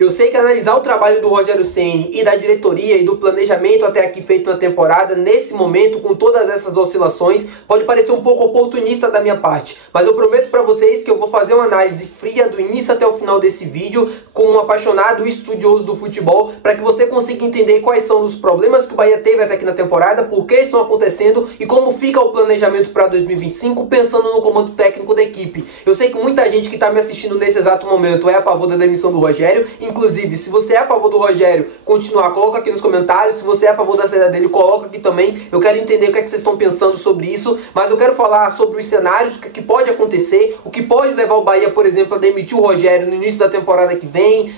Eu sei que analisar o trabalho do Rogério Ceni e da diretoria e do planejamento até aqui feito na temporada, nesse momento, com todas essas oscilações, pode parecer um pouco oportunista da minha parte, mas eu prometo para vocês que eu vou fazer uma análise fria do início até o final desse vídeo, como um apaixonado e estudioso do futebol, para que você consiga entender quais são os problemas que o Bahia teve até aqui na temporada, por que estão acontecendo e como fica o planejamento para 2025, pensando no comando técnico da equipe. Eu sei que muita gente que está me assistindo nesse exato momento é a favor da demissão do Rogério. Inclusive, se você é a favor do Rogério continuar, coloca aqui nos comentários. Se você é a favor da saída dele, coloca aqui também. Eu quero entender o que é que vocês estão pensando sobre isso, mas eu quero falar sobre os cenários, o que pode acontecer, o que pode levar o Bahia, por exemplo, a demitir o Rogério no início da temporada que vem,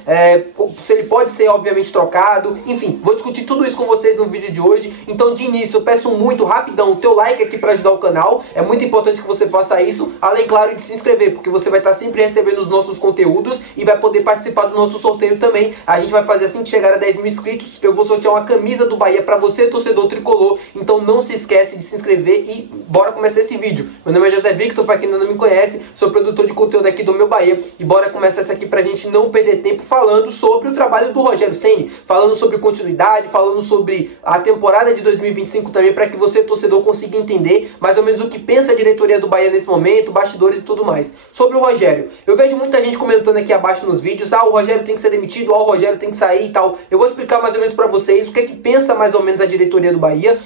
se ele pode ser, obviamente, trocado. Enfim, vou discutir tudo isso com vocês no vídeo de hoje. Então, de início, eu peço muito, rapidão, o teu like aqui para ajudar o canal. É muito importante que você faça isso, além, claro, de se inscrever, porque você vai estar sempre recebendo os nossos conteúdos e vai poder participar do nosso sorteio também. A gente vai fazer assim que chegar a 10 mil inscritos, eu vou sortear uma camisa do Bahia para você, torcedor tricolor. Então não se esquece de se inscrever e bora começar esse vídeo. Meu nome é José Victor, para quem ainda não me conhece, sou produtor de conteúdo aqui do Meu Bahia e bora começar essa aqui pra gente não perder tempo falando sobre o trabalho do Rogério Ceni, falando sobre continuidade, falando sobre a temporada de 2025 também, para que você, torcedor, consiga entender mais ou menos o que pensa a diretoria do Bahia nesse momento, bastidores e tudo mais. Sobre o Rogério, eu vejo muita gente comentando aqui abaixo nos vídeos, o Rogério tem que ser demitido, o Rogério tem que sair e tal. Eu vou explicar mais ou menos pra vocês o que é que pensa mais ou menos a diretoria do Bahia,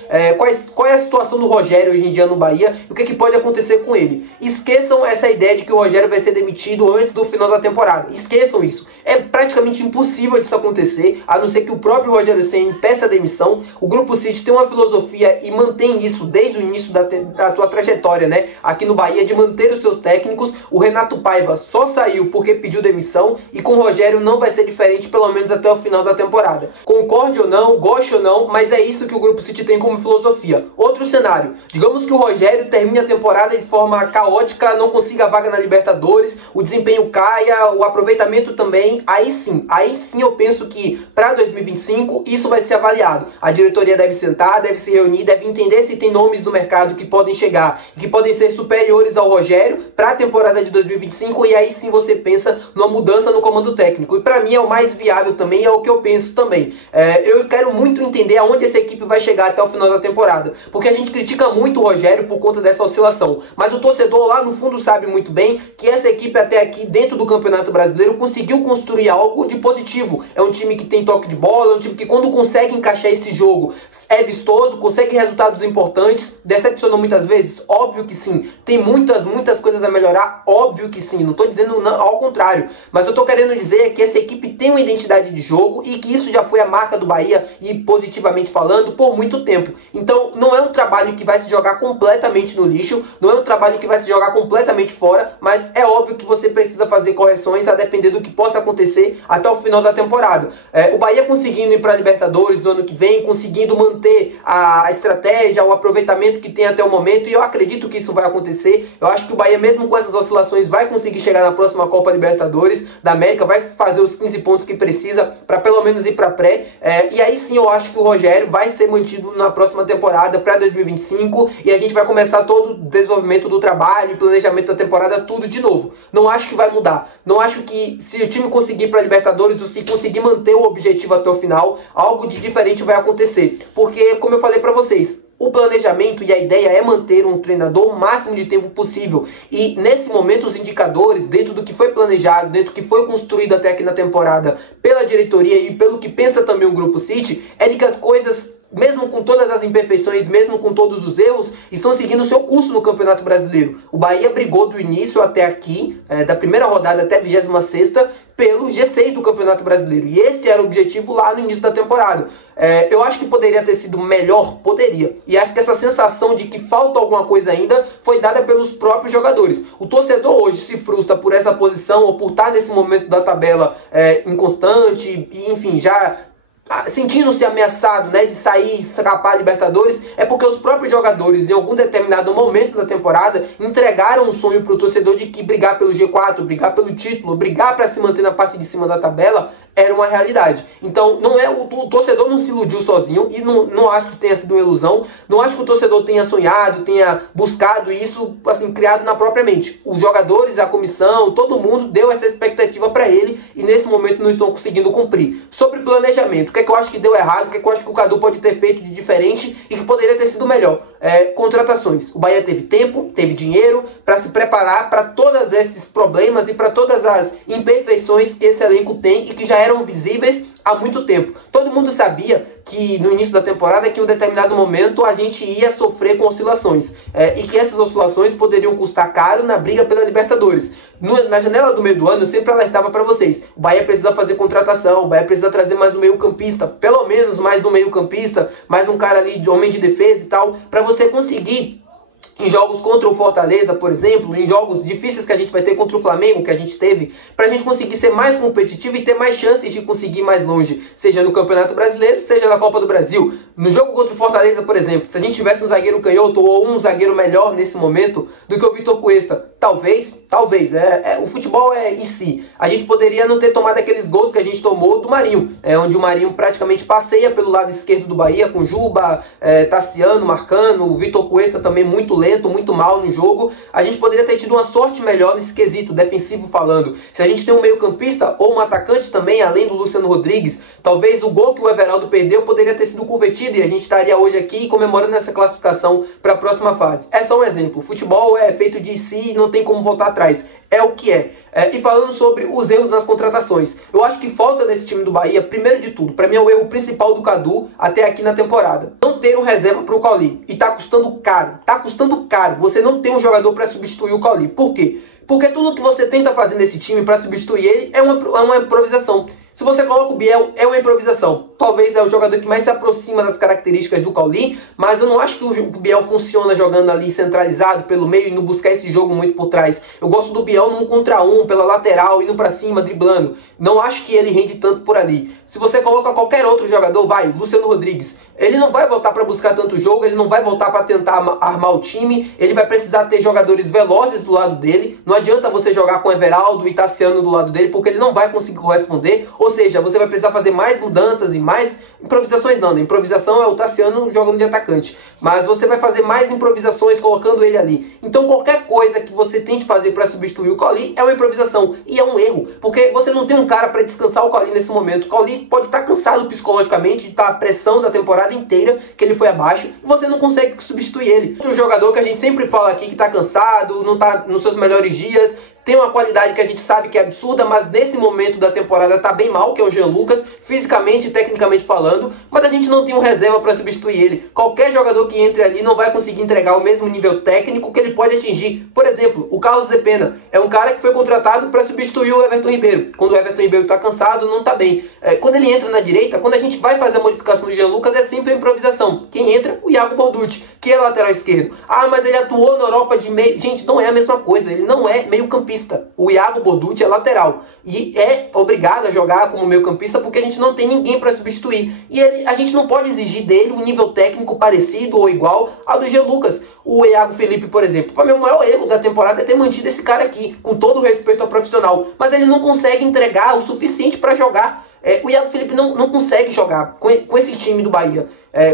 qual é a situação do Rogério hoje em dia no Bahia e o que é que pode acontecer com ele. Esqueçam essa ideia de que o Rogério vai ser demitido antes do final da temporada. Esqueçam isso. É praticamente impossível disso acontecer, a não ser que o próprio Rogério Ceni peça a demissão. O Grupo City tem uma filosofia e mantém isso desde o início da sua trajetória, né, aqui no Bahia, de manter os seus técnicos. O Renato Paiva só saiu porque pediu demissão e com o Rogério não vai ser diferente, pelo menos até o final da temporada. Concorde ou não, goste ou não, mas é isso que o Grupo City tem como filosofia. Outro cenário, digamos que o Rogério termine a temporada de forma caótica, não consiga a vaga na Libertadores, o desempenho caia, o aproveitamento também, aí sim eu penso que para 2025 isso vai ser avaliado. A diretoria deve sentar, deve se reunir, deve entender se tem nomes no mercado que podem chegar, que podem ser superiores ao Rogério para a temporada de 2025, e aí sim você pensa numa mudança no comando técnico. E para mim é o mais viável também, é o que eu penso também. Eu quero muito entender aonde essa equipe vai chegar até o final da temporada, porque a gente critica muito o Rogério por conta dessa oscilação, mas o torcedor lá no fundo sabe muito bem que essa equipe até aqui dentro do Campeonato Brasileiro conseguiu construir algo de positivo. É um time que tem toque de bola, é um time que quando consegue encaixar esse jogo é vistoso, consegue resultados importantes. Decepcionou muitas vezes? Óbvio que sim. Tem muitas coisas a melhorar? Óbvio que sim. Não estou dizendo não, ao contrário, mas eu estou querendo dizer que essa equipe tem uma identidade de jogo e que isso já foi a marca do Bahia, e positivamente falando, por muito tempo. Então não é um trabalho que vai se jogar completamente no lixo, não é um trabalho que vai se jogar completamente fora, mas é óbvio que você precisa fazer correções a depender do que possa acontecer até o final da temporada. O Bahia conseguindo ir para a Libertadores no ano que vem, conseguindo manter a estratégia, o aproveitamento que tem até o momento, e eu acredito que isso vai acontecer. Eu acho que o Bahia, mesmo com essas oscilações, vai conseguir chegar na próxima Copa Libertadores da América, vai fazer os 15 pontos que precisa para pelo menos ir para pré, e aí sim eu acho que o Rogério vai ser mantido na próxima temporada para 2025, e a gente vai começar todo o desenvolvimento do trabalho, planejamento da temporada, tudo de novo. Não acho que vai mudar, não acho que se o time conseguir para Libertadores ou se conseguir manter o objetivo até o final, algo de diferente vai acontecer, porque como eu falei para vocês, o planejamento e a ideia é manter um treinador o máximo de tempo possível. E nesse momento os indicadores, dentro do que foi planejado, dentro do que foi construído até aqui na temporada pela diretoria e pelo que pensa também o Grupo City, é de que as coisas, mesmo com todas as imperfeições, mesmo com todos os erros, estão seguindo o seu curso no Campeonato Brasileiro. O Bahia brigou do início até aqui, da primeira rodada até a 26ª, pelo G6 do Campeonato Brasileiro. E esse era o objetivo lá no início da temporada. Eu acho que poderia ter sido melhor, poderia. E acho que essa sensação de que falta alguma coisa ainda foi dada pelos próprios jogadores. O torcedor hoje se frustra por essa posição ou por estar nesse momento da tabela inconstante, e enfim, já sentindo-se ameaçado, né, de sair e escapar a Libertadores, é porque os próprios jogadores, em algum determinado momento da temporada, entregaram um sonho para o torcedor de que brigar pelo G4, brigar pelo título, brigar para se manter na parte de cima da tabela era uma realidade. Então, não é o torcedor não se iludiu sozinho, e não acho que tenha sido uma ilusão, não acho que o torcedor tenha sonhado, tenha buscado isso, assim, criado na própria mente. Os jogadores, a comissão, todo mundo deu essa expectativa para ele, e nesse momento não estão conseguindo cumprir. Sobre planejamento, o que é que eu acho que deu errado, o que é que eu acho que o Cadu pode ter feito de diferente e que poderia ter sido melhor? Contratações. O Bahia teve tempo, teve dinheiro para se preparar para todos esses problemas e para todas as imperfeições que esse elenco tem e que já eram visíveis há muito tempo. Todo mundo sabia que no início da temporada, que em um determinado momento a gente ia sofrer com oscilações, e que essas oscilações poderiam custar caro na briga pela Libertadores. Na janela do meio do ano eu sempre alertava para vocês: o Bahia precisa fazer contratação, o Bahia precisa trazer mais um meio campista, pelo menos mais um meio campista, mais um cara ali de homem de defesa e tal, para você conseguir, em jogos contra o Fortaleza, por exemplo, em jogos difíceis que a gente vai ter contra o Flamengo, que a gente teve, pra gente conseguir ser mais competitivo e ter mais chances de conseguir ir mais longe, seja no Campeonato Brasileiro, seja na Copa do Brasil. No jogo contra o Fortaleza, por exemplo, se a gente tivesse um zagueiro canhoto ou um zagueiro melhor nesse momento do que o Vitor Cuesta, talvez, o futebol é em si. A gente poderia não ter tomado aqueles gols que a gente tomou do Marinho, onde o Marinho praticamente passeia pelo lado esquerdo do Bahia, com Juba, Tassiano marcando, o Vitor Cuesta também muito lento, muito mal no jogo. A gente poderia ter tido uma sorte melhor nesse quesito, defensivo falando. Se a gente tem um meio campista ou um atacante também, além do Luciano Rodrigues, talvez o gol que o Everaldo perdeu poderia ter sido convertido e a gente estaria hoje aqui comemorando essa classificação para a próxima fase. É só um exemplo. O futebol é feito de si e não tem como voltar atrás. É o que é. E falando sobre os erros nas contratações, eu acho que falta nesse time do Bahia, primeiro de tudo, para mim é o erro principal do Cadu até aqui na temporada: não ter um reserva para o Cauli. E tá custando caro. Tá custando caro. Você não tem um jogador para substituir o Cauli. Por quê? Porque tudo que você tenta fazer nesse time para substituir ele é uma improvisação. Se você coloca o Biel, é uma improvisação. Talvez é o jogador que mais se aproxima das características do Cauli, mas eu não acho que o Biel funciona jogando ali centralizado pelo meio e não buscar esse jogo muito por trás. Eu gosto do Biel num contra um, pela lateral, indo pra cima, driblando. Não acho que ele rende tanto por ali. Se você coloca qualquer outro jogador, Luciano Rodrigues, ele não vai voltar para buscar tanto jogo, ele não vai voltar para tentar armar o time, ele vai precisar ter jogadores velozes do lado dele. Não adianta você jogar com Everaldo e Tassiano do lado dele, porque ele não vai conseguir corresponder. Ou seja, você vai precisar fazer mais mudanças e mais improvisações. Não, a improvisação é o Tassiano jogando de atacante, mas você vai fazer mais improvisações colocando ele ali. Então qualquer coisa que você tente fazer para substituir o Cauli é uma improvisação, e é um erro, porque você não tem um cara para descansar o Cauli nesse momento. O Cauli pode estar cansado psicologicamente de estar a pressão da temporada inteira, que ele foi abaixo, e você não consegue substituir ele. Outro jogador que a gente sempre fala aqui que está cansado, não está nos seus melhores dias, tem uma qualidade que a gente sabe que é absurda, mas nesse momento da temporada tá bem mal, que é o Jean Lucas, fisicamente e tecnicamente falando, mas a gente não tem um reserva para substituir ele. Qualquer jogador que entre ali não vai conseguir entregar o mesmo nível técnico que ele pode atingir. Por exemplo, o Carlos Zepena é um cara que foi contratado para substituir o Everton Ribeiro. Quando o Everton Ribeiro está cansado, não tá bem. Quando ele entra na direita, quando a gente vai fazer a modificação do Jean Lucas, é sempre a improvisação. Quem entra? O Iago Borducci, que é lateral esquerdo. Ah, mas ele atuou na Europa de meio... Gente, não é a mesma coisa, ele não é meio campista. O Iago Borducci é lateral e é obrigado a jogar como meio campista porque a gente não tem ninguém para substituir. E a gente não pode exigir dele um nível técnico parecido ou igual ao do Jean Lucas. O Iago Felipe, por exemplo, para mim o maior erro da temporada é ter mantido esse cara aqui, com todo o respeito ao profissional, mas ele não consegue entregar o suficiente para jogar. O Iago Felipe não consegue jogar com esse time do Bahia,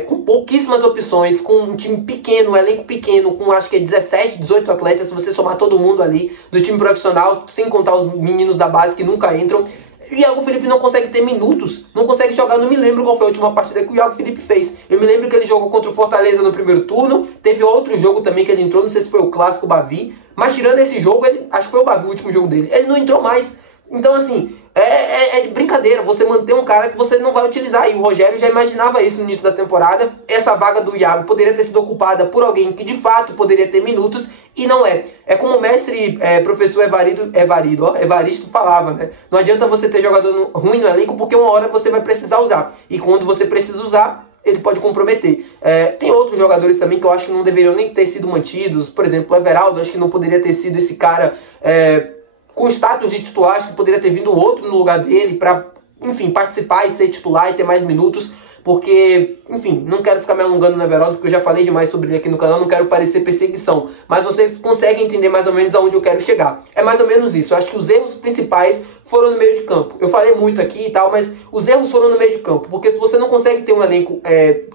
com pouquíssimas opções, com um time pequeno, um elenco pequeno, com acho que 17, 18 atletas, se você somar todo mundo ali do time profissional, sem contar os meninos da base que nunca entram. O Iago Felipe não consegue ter minutos, não consegue jogar. Não me lembro qual foi a última partida que o Iago Felipe fez. Eu me lembro que ele jogou contra o Fortaleza no primeiro turno, teve outro jogo também que ele entrou, não sei se foi o Clássico Bavi, mas tirando esse jogo, acho que foi o Bavi o último jogo dele, ele não entrou mais. Então assim, é de brincadeira você manter um cara que você não vai utilizar. E o Rogério já imaginava isso no início da temporada. Essa vaga do Iago poderia ter sido ocupada por alguém que de fato poderia ter minutos, e não é. É como o mestre professor Evaristo falava, né? Não adianta você ter jogador ruim no elenco, porque uma hora você vai precisar usar, e quando você precisa usar, ele pode comprometer. Tem outros jogadores também que eu acho que não deveriam nem ter sido mantidos. Por exemplo, o Everaldo, acho que não poderia ter sido esse cara com status de titular, acho que poderia ter vindo outro no lugar dele para, enfim, participar e ser titular e ter mais minutos. porque, enfim, não quero ficar me alongando no Everaldo, porque eu já falei demais sobre ele aqui no canal, não quero parecer perseguição, mas vocês conseguem entender mais ou menos aonde eu quero chegar. É mais ou menos isso. Eu acho que os erros principais foram no meio de campo. Eu falei muito aqui e tal, mas os erros foram no meio de campo, porque se você não consegue ter um elenco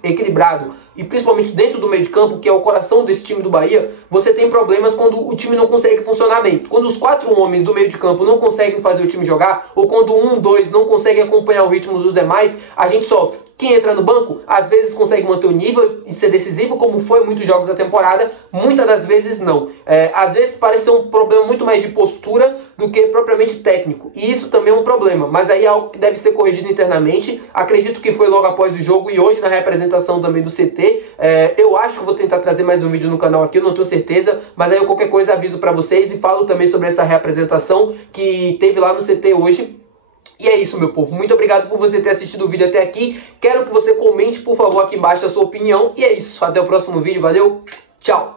equilibrado, e principalmente dentro do meio de campo, que é o coração desse time do Bahia, você tem problemas quando o time não consegue funcionar bem. Quando os 4 homens do meio de campo não conseguem fazer o time jogar, ou quando 1, 2 não conseguem acompanhar o ritmo dos demais, a gente sofre. Quem entra no banco, às vezes consegue manter o nível e ser decisivo, como foi em muitos jogos da temporada, muitas das vezes não. Às vezes parece ser um problema muito mais de postura do que propriamente técnico. E isso também é um problema, mas aí é algo que deve ser corrigido internamente. Acredito que foi logo após o jogo e hoje na representação também do CT. Eu acho que vou tentar trazer mais um vídeo no canal aqui, eu não tenho certeza, mas aí eu qualquer coisa aviso pra vocês e falo também sobre essa representação que teve lá no CT hoje. E é isso, meu povo. Muito obrigado por você ter assistido o vídeo até aqui. Quero que você comente, por favor, aqui embaixo a sua opinião. E é isso. Até o próximo vídeo. Valeu. Tchau.